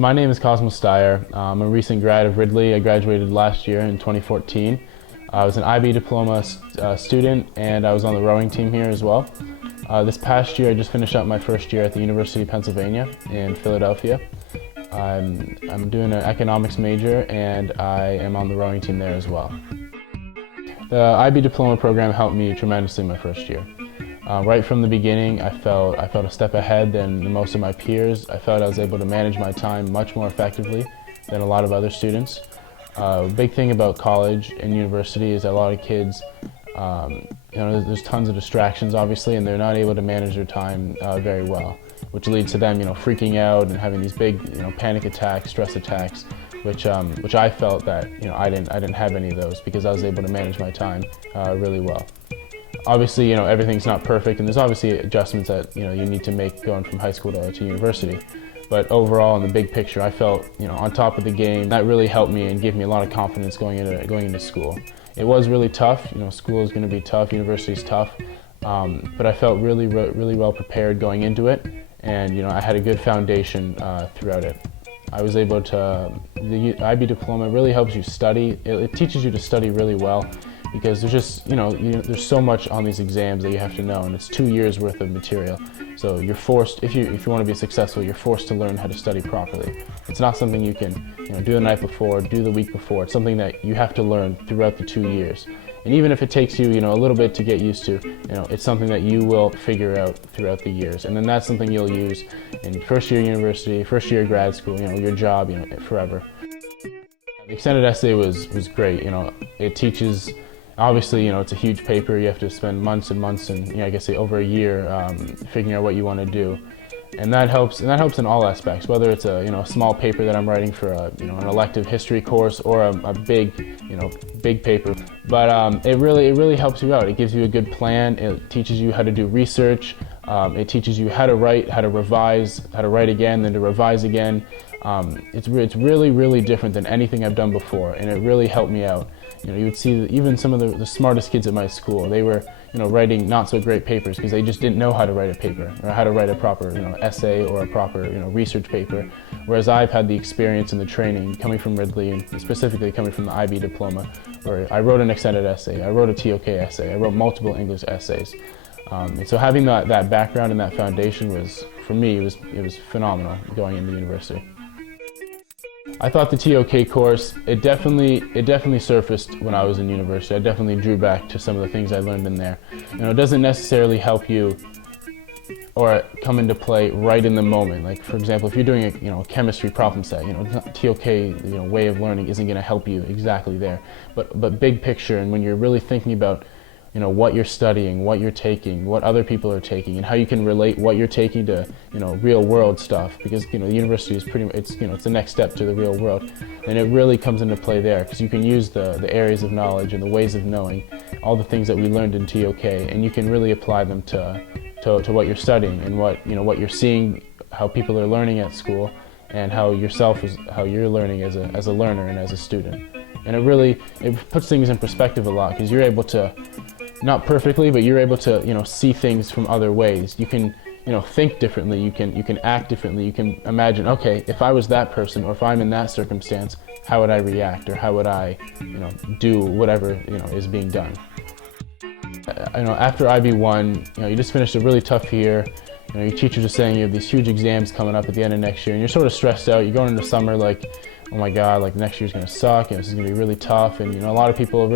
My name is Cosmo. I'm a recent grad of Ridley. I graduated last year in 2014. I was an IB Diploma student, and I was on the rowing team here as well. This past year I just finished up my first year at the University of Pennsylvania in Philadelphia. I'm doing an economics major, and I am on the rowing team there as well. The IB Diploma program helped me tremendously my first year. Right from the beginning, I felt a step ahead than most of my peers. I felt I was able to manage my time much more effectively than a lot of other students. Big thing about college and university is that a lot of kids, there's tons of distractions obviously, and they're not able to manage their time very well, which leads to them, freaking out and having these big, panic attacks, stress attacks, which I felt that, I didn't have any of those because I was able to manage my time really well. Obviously, everything's not perfect, and there's obviously adjustments that, you need to make going from high school to university. But overall, in the big picture, I felt, on top of the game. That really helped me and gave me a lot of confidence going into school. It was really tough. School is going to be tough, university is tough, but I felt really well prepared going into it, and I had a good foundation throughout it. I was able to, the IB Diploma really helps you study. It teaches you to study really well, because there's just, there's so much on these exams that you have to know, and it's 2 years worth of material. So you're forced, if you want to be successful, you're forced to learn how to study properly. It's not something you can, do the night before, do the week before. It's something that you have to learn throughout the 2 years. And even if it takes you, a little bit to get used to, it's something that you will figure out throughout the years. And then that's something you'll use in first year university, first year grad school, your job, forever. The extended essay was great. It teaches. Obviously, it's a huge paper. You have to spend months and months, and I guess over a year, figuring out what you want to do, and that helps. And that helps in all aspects. Whether it's a small paper that I'm writing for an elective history course, or a big big paper. But it really helps you out. It gives you a good plan. It teaches you how to do research. It teaches you how to write, how to revise, how to write again, then to revise again. It's really different than anything I've done before, and it really helped me out. You would see that even some of the smartest kids at my school, they were writing not so great papers because they just didn't know how to write a paper or how to write a proper essay or a proper research paper. Whereas I've had the experience and the training coming from Ridley, and specifically coming from the IB Diploma, where I wrote an extended essay, I wrote a TOK essay, I wrote multiple English essays. And so having that background and that foundation was, for me, it was phenomenal going into university. I thought the TOK course, it definitely surfaced when I was in university. I definitely drew back to some of the things I learned in there. It doesn't necessarily help you or come into play right in the moment. Like, for example, if you're doing a chemistry problem set, TOK way of learning isn't going to help you exactly there. But big picture, and when you're really thinking about what you're studying, what you're taking, what other people are taking, and how you can relate what you're taking to, real world stuff, because, the university is it's the next step to the real world. And it really comes into play there, because you can use the areas of knowledge and the ways of knowing, all the things that we learned in TOK, and you can really apply them to what you're studying and what you're seeing, how people are learning at school, and how you're learning as a learner and as a student. And it puts things in perspective a lot, because you're able to, not perfectly, but you're able to see things from other ways. You can think differently, you can act differently, you can imagine, okay, if I was that person, or if I'm in that circumstance, how would I react, or how would I do whatever is being done. After IB1, you just finished a really tough year. Your teachers are saying you have these huge exams coming up at the end of next year, and you're sort of stressed out. You're going into summer like, oh my God, like next year's gonna suck, and this is gonna be really tough, and a lot of people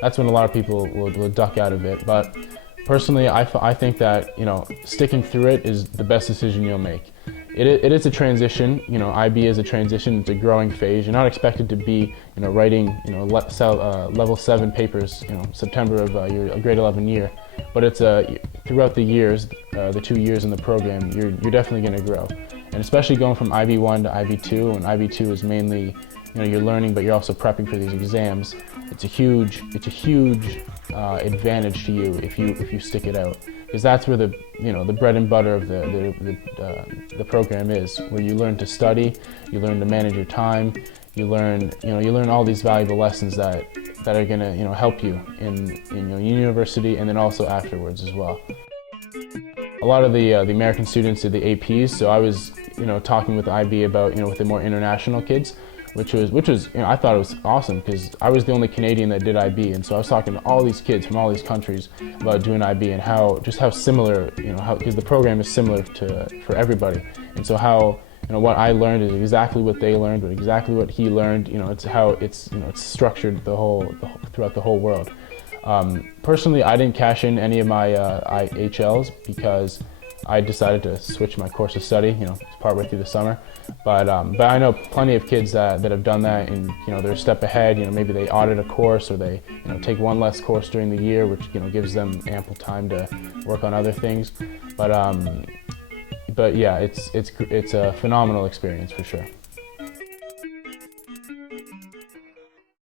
that's when a lot of people will duck out of it. But personally, I think that sticking through it is the best decision you'll make. It is a transition. IB is a transition. It's a growing phase. You're not expected to be writing level 7 papers September of your grade 11 year, but it's throughout the years, the 2 years in the program, you're definitely going to grow. And especially going from IB1 to IB2, and IB2 is mainly you're learning, but you're also prepping for these exams. It's a huge advantage to you if you stick it out, because that's where the bread and butter of the program is, where you learn to study, you learn to manage your time, you learn all these valuable lessons that are going to help you in university, and then also afterwards as well. A lot of the American students did the APs, so I was talking with IB about, with the more international kids, which was I thought it was awesome because I was the only Canadian that did IB, and so I was talking to all these kids from all these countries about doing IB and how similar, because the program is similar for everybody, and so how what I learned is exactly what they learned, but exactly what he learned. It's how it's structured throughout the whole world. Personally, I didn't cash in any of my IHLs because I decided to switch my course of study, partway through the summer. But I know plenty of kids that have done that, and they're a step ahead. Maybe they audit a course, or they take one less course during the year, which gives them ample time to work on other things. But yeah, it's a phenomenal experience for sure.